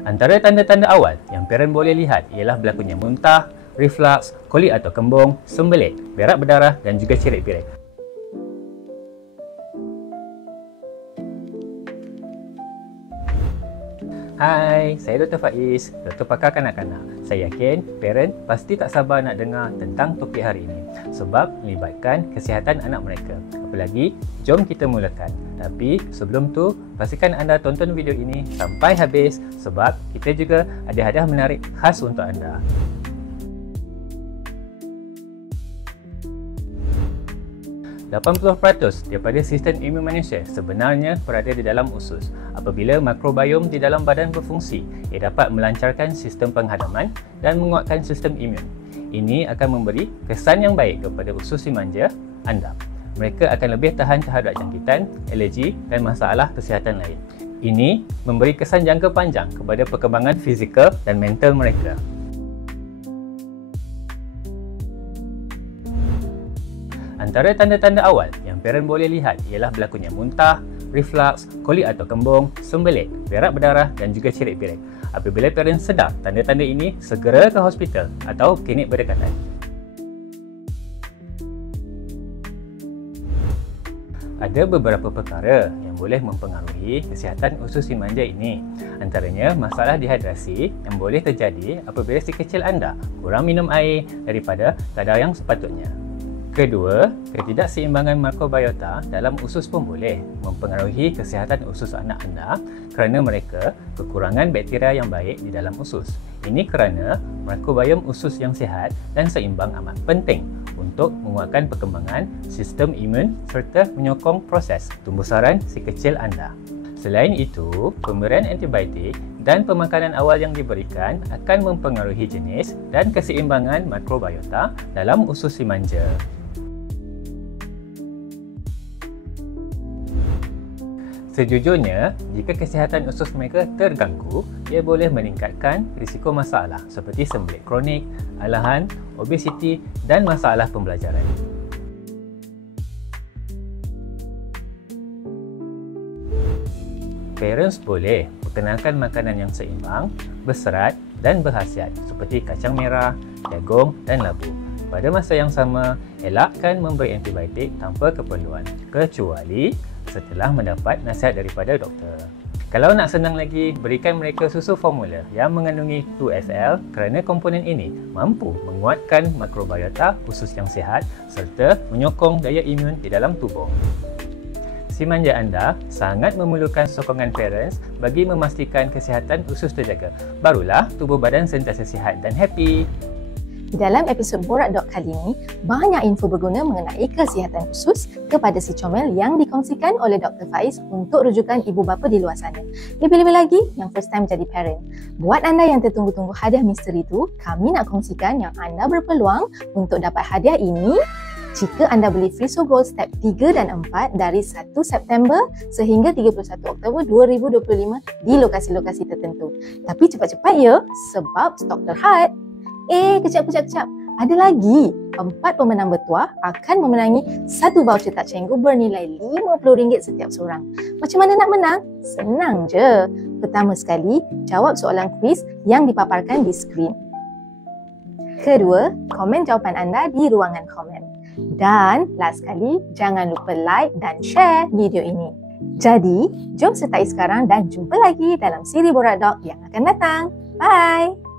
Antara tanda-tanda awal yang parent boleh lihat ialah berlakunya muntah, reflux, kolik atau kembung, sembelit, berak berdarah dan juga cerit piring. Hai, saya Dr. Faiz, doktor pakar kanak-kanak. Saya yakin parent pasti tak sabar nak dengar tentang topik hari ini sebab melibatkan kesihatan anak mereka. Apalagi, jom kita mulakan. Tapi sebelum tu, pastikan anda tonton video ini sampai habis sebab kita juga ada hadiah menarik khas untuk anda. %80% daripada sistem imun manusia sebenarnya berada di dalam usus. Apabila makrobiom di dalam badan berfungsi, ia dapat melancarkan sistem penghadaman dan menguatkan sistem imun. Ini akan memberi kesan yang baik kepada usus si manja anda. Mereka akan lebih tahan terhadap jangkitan, alergi dan masalah kesihatan lain. Ini memberi kesan jangka panjang kepada perkembangan fizikal dan mental mereka. Antara tanda-tanda awal yang parent boleh lihat ialah berlakunya muntah, reflux, kolik atau kembung, sembelit, berak berdarah dan juga cerit piring. Apabila parent sedar tanda-tanda ini, segera ke hospital atau klinik berdekatan. Ada beberapa perkara yang boleh mempengaruhi kesihatan usus si manja ini. Antaranya masalah dehidrasi yang boleh terjadi apabila si kecil anda kurang minum air daripada kadar yang sepatutnya. Kedua, ketidakseimbangan makrobiota dalam usus pun boleh mempengaruhi kesihatan usus anak anda kerana mereka kekurangan bakteria yang baik di dalam usus. Ini kerana makrobiom usus yang sihat dan seimbang amat penting untuk menguatkan perkembangan sistem imun serta menyokong proses tumbuhsaran si kecil anda. Selain itu, pemberian antibiotik dan pemakanan awal yang diberikan akan mempengaruhi jenis dan keseimbangan makrobiota dalam usus si manja. Sejujurnya, jika kesihatan usus mereka terganggu, ia boleh meningkatkan risiko masalah seperti sembelit kronik, alahan, obesiti dan masalah pembelajaran. Parents boleh perkenalkan makanan yang seimbang, berserat dan berkhasiat seperti kacang merah, jagung dan labu. Pada masa yang sama, elakkan memberi antibiotik tanpa keperluan kecuali setelah mendapat nasihat daripada doktor. Kalau nak senang lagi, berikan mereka susu formula yang mengandungi 2FL kerana komponen ini mampu menguatkan makrobiota usus yang sihat serta menyokong daya imun di dalam tubuh. Si manja anda sangat memerlukan sokongan parents bagi memastikan kesihatan usus terjaga. Barulah tubuh badan sentiasa sihat dan happy. Di dalam episod Borak Doc kali ini, banyak info berguna mengenai kesihatan usus kepada si comel yang dikongsikan oleh Dr. Faiz untuk rujukan ibu bapa di luar sana. Lebih-lebih lagi yang first time jadi parent. Buat anda yang tertunggu-tunggu hadiah misteri tu, kami nak kongsikan yang anda berpeluang untuk dapat hadiah ini jika anda beli Friso Gold Step 3 dan 4 dari 1 September sehingga 31 Oktober 2025 di lokasi-lokasi tertentu. Tapi cepat-cepat ya sebab stok terhad. Kejap. Ada lagi. 4 pemenang bertuah akan memenangi 1 voucher tak cenggu bernilai RM50 setiap seorang. Macam mana nak menang? Senang je. Pertama sekali, jawab soalan kuis yang dipaparkan di skrin. Kedua, komen jawapan anda di ruangan komen. Dan last sekali, jangan lupa like dan share video ini. Jadi, jom sertai sekarang dan jumpa lagi dalam siri Borak Doc yang akan datang. Bye!